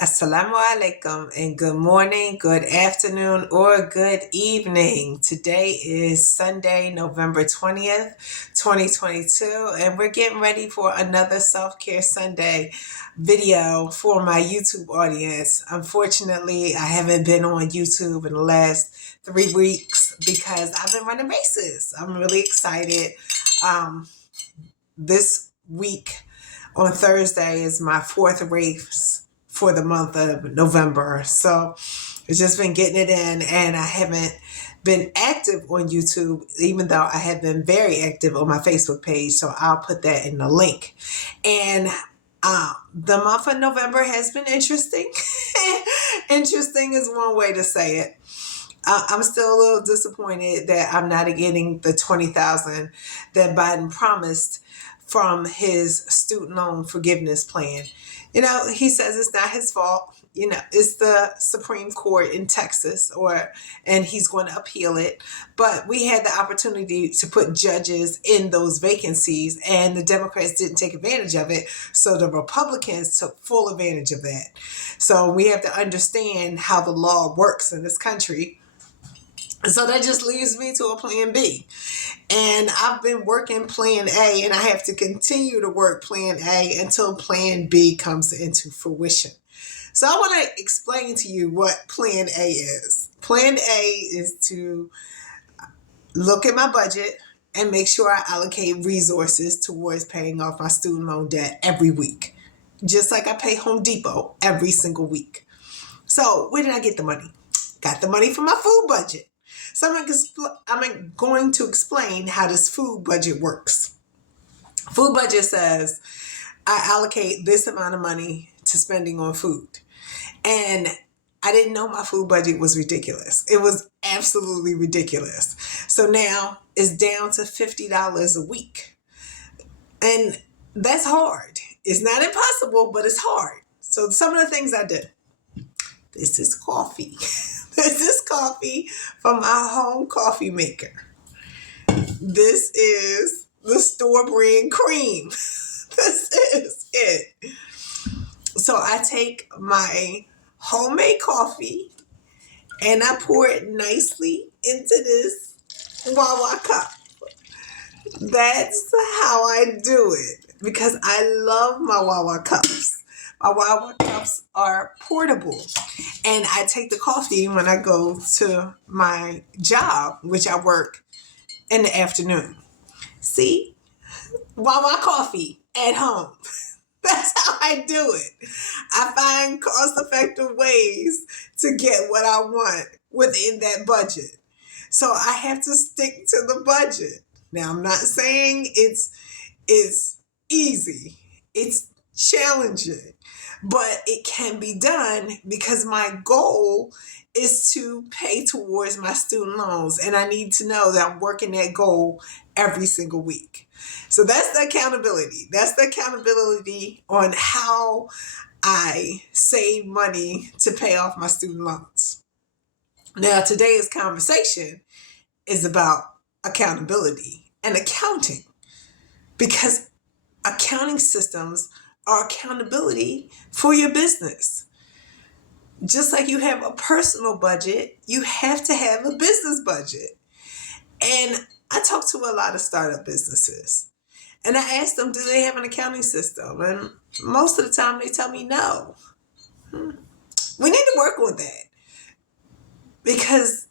Assalamu alaikum and good morning, good afternoon, or good evening. Today is Sunday, November 20th, 2022, and we're getting ready for another Self-Care Sunday video for my YouTube audience. Unfortunately, I haven't been on YouTube in the last 3 weeks because I've been running races. I'm really excited. Um, this week on Thursday is my fourth race for the month of November. So it's just been getting it in, and I haven't been active on YouTube, even though I have been very active on my Facebook page. So I'll put that in the link. And the month of November has been interesting. Interesting is one way to say it. I'm still a little disappointed that I'm not getting the 20,000 that Biden promised from his student loan forgiveness plan. He says it's not his fault. It's the Supreme Court in Texas, and he's going to appeal it. But we had the opportunity to put judges in those vacancies, and the Democrats didn't take advantage of it. So the Republicans took full advantage of that. So we have to understand how the law works in this country. So that just leaves me to a plan B. And I've been working plan A, and I have to continue to work plan A until plan B comes into fruition. So I want to explain to you what plan A is. Plan A is to look at my budget and make sure I allocate resources towards paying off my student loan debt every week, just like I pay Home Depot every single week. So where did I get the money? Got the money from my food budget. So I'm going to explain how this food budget works. Food budget says I allocate this amount of money to spending on food. And I didn't know my food budget was ridiculous. It was absolutely ridiculous. So now it's down to $50 a week. And that's hard. It's not impossible, but it's hard. So some of the things I did. This is coffee. This is coffee from my home coffee maker. This is the store brand cream. This is it. So I take my homemade coffee and I pour it nicely into this Wawa cup. That's how I do it because I love my Wawa cups. My Wawa cups are portable. And I take the coffee when I go to my job, which I work in the afternoon. See? Wawa coffee at home. That's how I do it. I find cost-effective ways to get what I want within that budget. So I have to stick to the budget. Now, I'm not saying it's easy. It's challenging, but it can be done because my goal is to pay towards my student loans, and I need to know that I'm working that goal every single week. So that's the accountability. That's the accountability on how I save money to pay off my student loans. Now, today's conversation is about accountability and accounting, because accounting systems are accountability for your business. Just like you have a personal budget, you have to have a business budget. And I talk to a lot of startup businesses, and I ask them, do they have an accounting system? And most of the time they tell me no. We need to work on that, because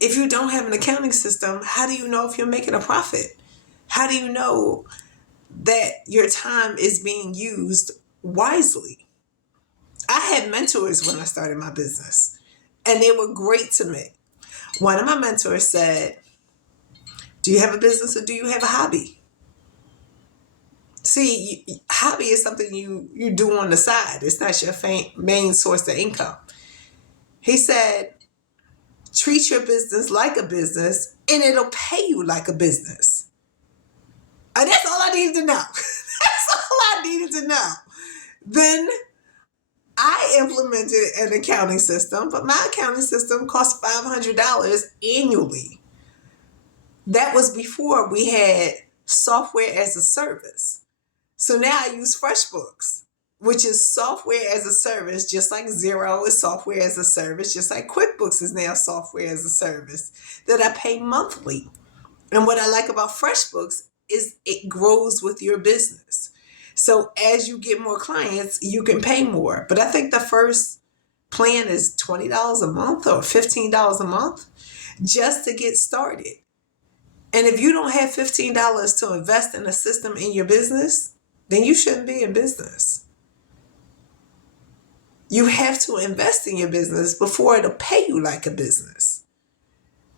if you don't have an accounting system, how do you know if you're making a profit? How do you know that your time is being used wisely? I had mentors when I started my business, and they were great to me. One of my mentors said, do you have a business or do you have a hobby? See, hobby is something you do on the side. It's not your main source of income. He said, treat your business like a business and it'll pay you like a business. And that's all I needed to know. That's all I needed to know. Then I implemented an accounting system, but my accounting system cost $500 annually. That was before we had software as a service. So now I use Freshbooks, which is software as a service, just like Xero is software as a service, just like QuickBooks is now software as a service that I pay monthly. And what I like about FreshBooks is it grows with your business. So as you get more clients, you can pay more. But I think the first plan is $20 a month or $15 a month just to get started. And if you don't have $15 to invest in a system in your business, then you shouldn't be in business. You have to invest in your business before it'll pay you like a business.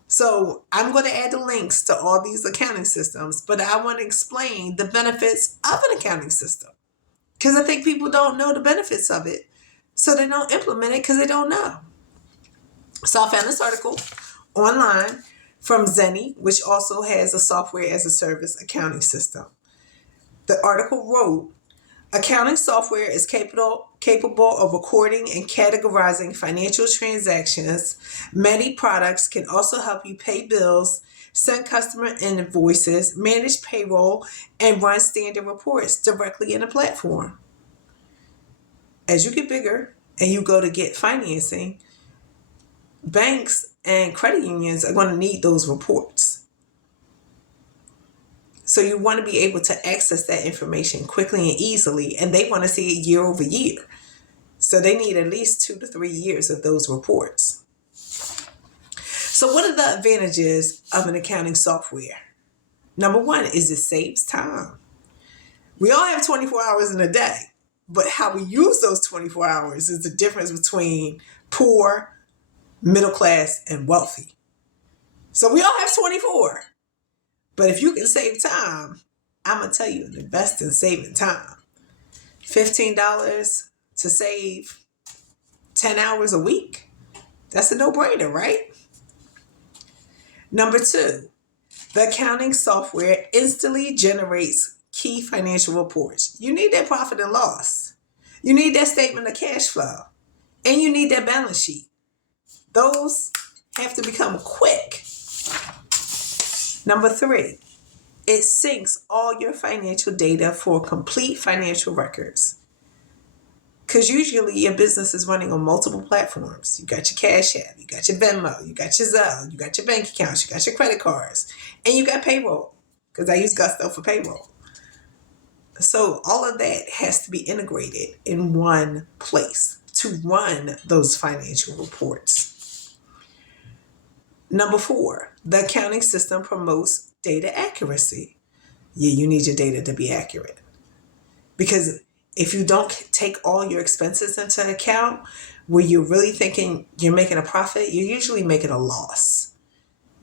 So I'm going to add the links to all these accounting systems, but I want to explain the benefits of an accounting system because I think people don't know the benefits of it. So they don't implement it because they don't know. So I found this article online from Zenny, which also has a software as a service accounting system. The article wrote, accounting software is capable of recording and categorizing financial transactions. Many products can also help you pay bills, send customer invoices, manage payroll, and run standard reports directly in a platform. As you get bigger and you go to get financing, banks and credit unions are going to need those reports. So you want to be able to access that information quickly and easily, and they want to see it year over year. So they need at least 2 to 3 years of those reports. So what are the advantages of an accounting software? Number one is it saves time. We all have 24 hours in a day, but how we use those 24 hours is the difference between poor, middle class, and wealthy. So we all have 24. But if you can save time, I'm going to tell you, invest in saving time. $15 to save 10 hours a week. That's a no-brainer, right? Number two, the accounting software instantly generates key financial reports. You need that profit and loss. You need that statement of cash flow. And you need that balance sheet. Those have to become quick. Number three, it syncs all your financial data for complete financial records. Because usually your business is running on multiple platforms. You got your Cash App, you got your Venmo, you got your Zelle, you got your bank accounts, you got your credit cards, and you got payroll. Because I use Gusto for payroll. So all of that has to be integrated in one place to run those financial reports. Number four, the accounting system promotes data accuracy. Yeah, you need your data to be accurate. Because if you don't take all your expenses into account, where you're really thinking you're making a profit, you're usually making a loss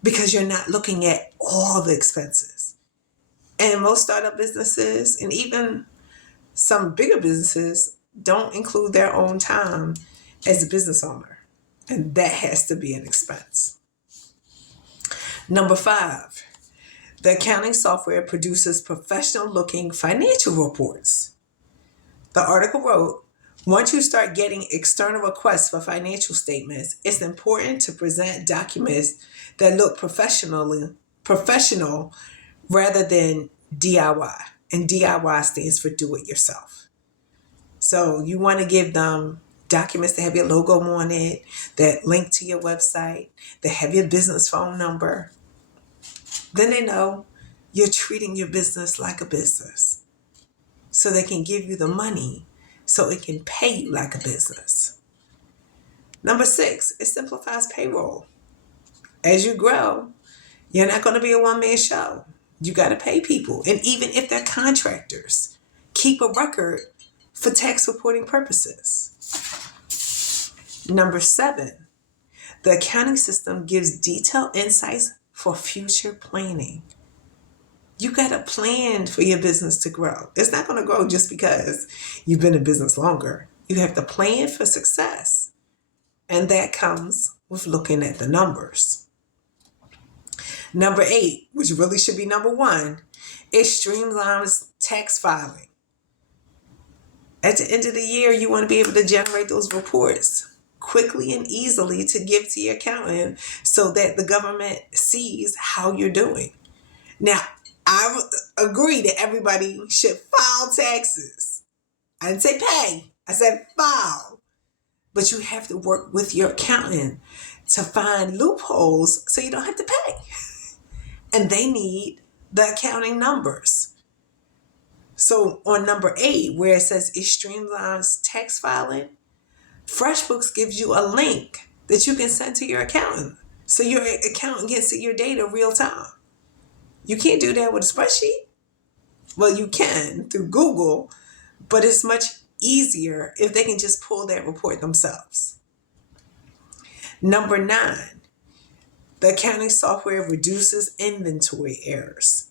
because you're not looking at all the expenses. And most startup businesses and even some bigger businesses don't include their own time as a business owner. And that has to be an expense. Number five, the accounting software produces professional-looking financial reports. The article wrote, once you start getting external requests for financial statements, it's important to present documents that look professional rather than DIY. And DIY stands for do it yourself. So you want to give them documents that have your logo on it, that link to your website, that have your business phone number. Then they know you're treating your business like a business. So they can give you the money so it can pay you like a business. Number six, it simplifies payroll. As you grow, you're not going to be a one-man show. You got to pay people. And even if they're contractors, keep a record for tax reporting purposes. Number seven, the accounting system gives detailed insights for future planning. You got to plan for your business to grow. It's not going to grow just because you've been in business longer. You have to plan for success. And that comes with looking at the numbers. Number eight, which really should be number one, it streamlines tax filing. At the end of the year, you want to be able to generate those reports quickly and easily to give to your accountant so that the government sees how you're doing. Now, I agree that everybody should file taxes. I didn't say pay. I said file. But you have to work with your accountant to find loopholes so you don't have to pay. And they need the accounting numbers. So on number 8, where it says it streamlines tax filing, Freshbooks gives you a link that you can send to your accountant. So your accountant can see your data real time. You can't do that with a spreadsheet. Well, you can through Google, but it's much easier if they can just pull that report themselves. Number 9, the accounting software reduces inventory errors.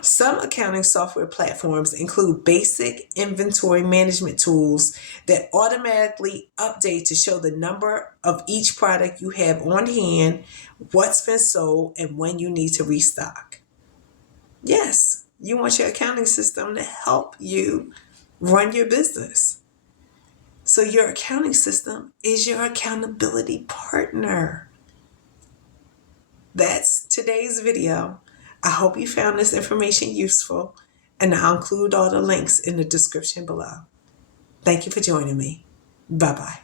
Some accounting software platforms include basic inventory management tools that automatically update to show the number of each product you have on hand, what's been sold, and when you need to restock. Yes, you want your accounting system to help you run your business. So your accounting system is your accountability partner. That's today's video. I hope you found this information useful, and I'll include all the links in the description below. Thank you for joining me. Bye-bye.